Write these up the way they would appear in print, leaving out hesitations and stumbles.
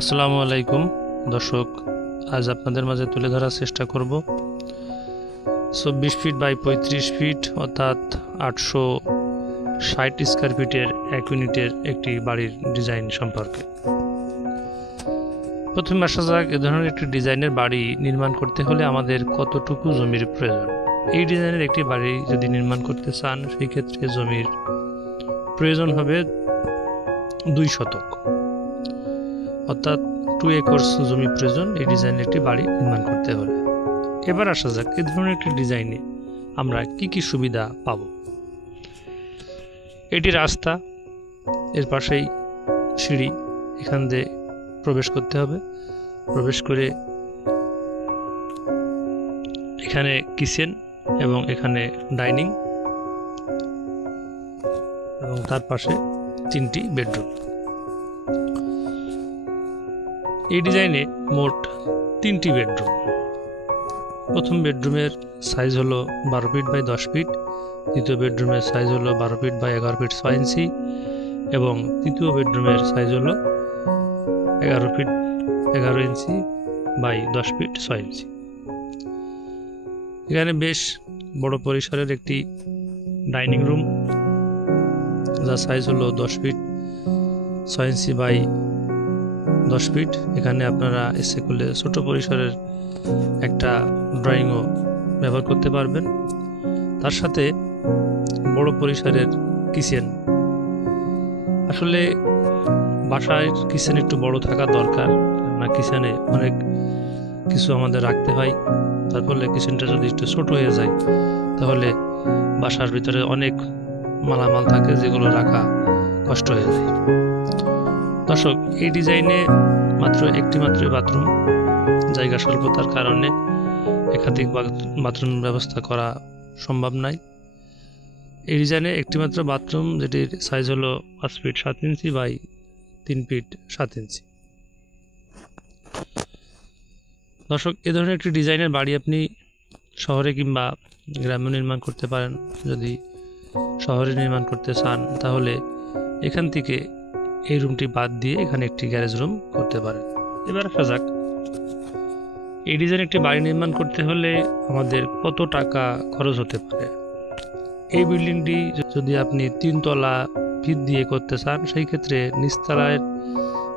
আসসালামু আলাইকুম দর্শক, আজ আপনাদের মাঝে তুলে ধরার চেষ্টা করব 24 ফিট বাই 35 ফিট অর্থাৎ 860 স্কয়ার ফিটের এক ইউনিটের একটি বাড়ির ডিজাইন সম্পর্কে। প্রথমে আসা যাক, এ ধরনের একটি ডিজাইনের বাড়ি নির্মাণ করতে হলে আমাদের কতটুকু জমির প্রয়োজন। এই ডিজাইনের একটি বাড়ি যদি নির্মাণ করতে চান, সেই ক্ষেত্রে জমির প্রয়োজন হবে 2 শতক, অর্থাৎ 2 একর্স জমি প্রয়োজন এই ডিজাইনের একটি বাড়ি নির্মাণ করতে হলে। এবার আসা যাক, এই ধরনের একটি ডিজাইনে আমরা কি কি সুবিধা পাব। এটি রাস্তা, এর পাশেই সিঁড়ি, এখান দিয়ে প্রবেশ করতে হবে। প্রবেশ করে এখানে কিচেন এবং এখানে ডাইনিং এবং তার পাশে 3টি বেডরুম। এই ডিজাইনে মোট 3টি বেডরুম। প্রথম বেডরুমের সাইজ হলো 12 ফিট বাই 10 ফিট, দ্বিতীয় বেডরুমের সাইজ হলো 12 ফিট বাই 11 ফিট 6 ইঞ্চি এবং তৃতীয় বেডরুমের সাইজ হলো 11 ফিট 11 ইঞ্চি বাই 10 ফিট 6 ইঞ্চি। এখানে বেশ বড় পরিসরের একটি ডাইনিং রুম, যার সাইজ হলো 10 ফিট 6 ইঞ্চি বাই 10 ফিট। এখানে আপনারা ইচ্ছে করলে ছোট পরিসরের একটা ড্রয়িংও ব্যবহার করতে পারবেন। তার সাথে বড় পরিসরের কিচেন। আসলে বাসায় কিচেন একটু বড় থাকা দরকার, না কিচেনে অনেক কিছু আমাদের রাখতে হয়। তার ফলে কিচেনটা যদি একটু ছোট হয়ে যায়, তাহলে বাসার ভিতরে অনেক মালামাল থাকে যেগুলো রাখা কষ্ট হয়ে যায়। দর্শক, এই ডিজাইনে মাত্র একটি বাথরুম, জায়গা স্বল্পতার কারণে একাধিক বাথরুম ব্যবস্থা করা সম্ভব নয়। এই ডিজাইনে একটি মাত্র বাথরুম, যেটির সাইজ হলো 5 ফিট 7 ইঞ্চি বাই 3 ফিট 7 ইঞ্চি। দর্শক, এ ধরনের একটি ডিজাইনের বাড়ি আপনি শহরে কিংবা গ্রামে নির্মাণ করতে পারেন। যদি শহরে নির্মাণ করতে চান, তাহলে এখান থেকে এই রুমটি বাদ দিয়ে এখানে একটি গ্যারেজ রুম করতে পারেন। এবার আসা যাক, এই ডিজাইন একটি বাড়ি নির্মাণ করতে হলে আমাদের কত টাকা খরচ হতে পারে। এই বিল্ডিংটি যদি আপনি 3 তলা ভিত দিয়ে করতে চান, সেই ক্ষেত্রে নিচতলায়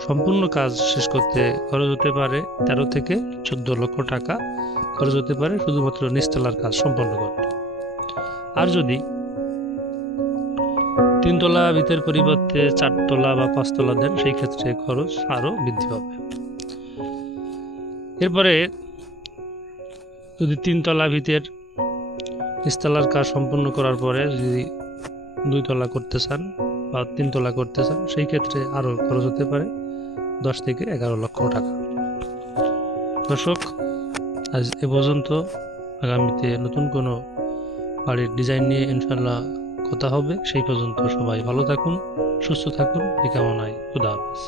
সম্পূর্ণ কাজ শেষ করতে খরচ হতে পারে 13 থেকে 14 লক্ষ টাকা খরচ হতে পারে শুধুমাত্র নিচতলার কাজ সম্পন্ন করতে। আর যদি 3 তলা ভিতের পরিবর্তে 4 তলা বা 5 তলা দেন, সেই ক্ষেত্রে খরচ আরও বৃদ্ধি পাবে। এরপরে যদি 3 তলা ভিতের নিচতলার কাজ সম্পন্ন করার পরে যদি 2 তলা করতে চান বা 3 তলা করতে চান, সেই ক্ষেত্রে আরও খরচ হতে পারে 10 থেকে 11 লক্ষ টাকা। দর্শক, আজ এ পর্যন্ত। আগামীতে নতুন কোনো বাড়ির ডিজাইন নিয়ে ইনশাল্লাহ কথা হবে। সেই পর্যন্ত সবাই ভালো থাকুন, সুস্থ থাকুন, এই কামনায়। খুদা হাফেজ।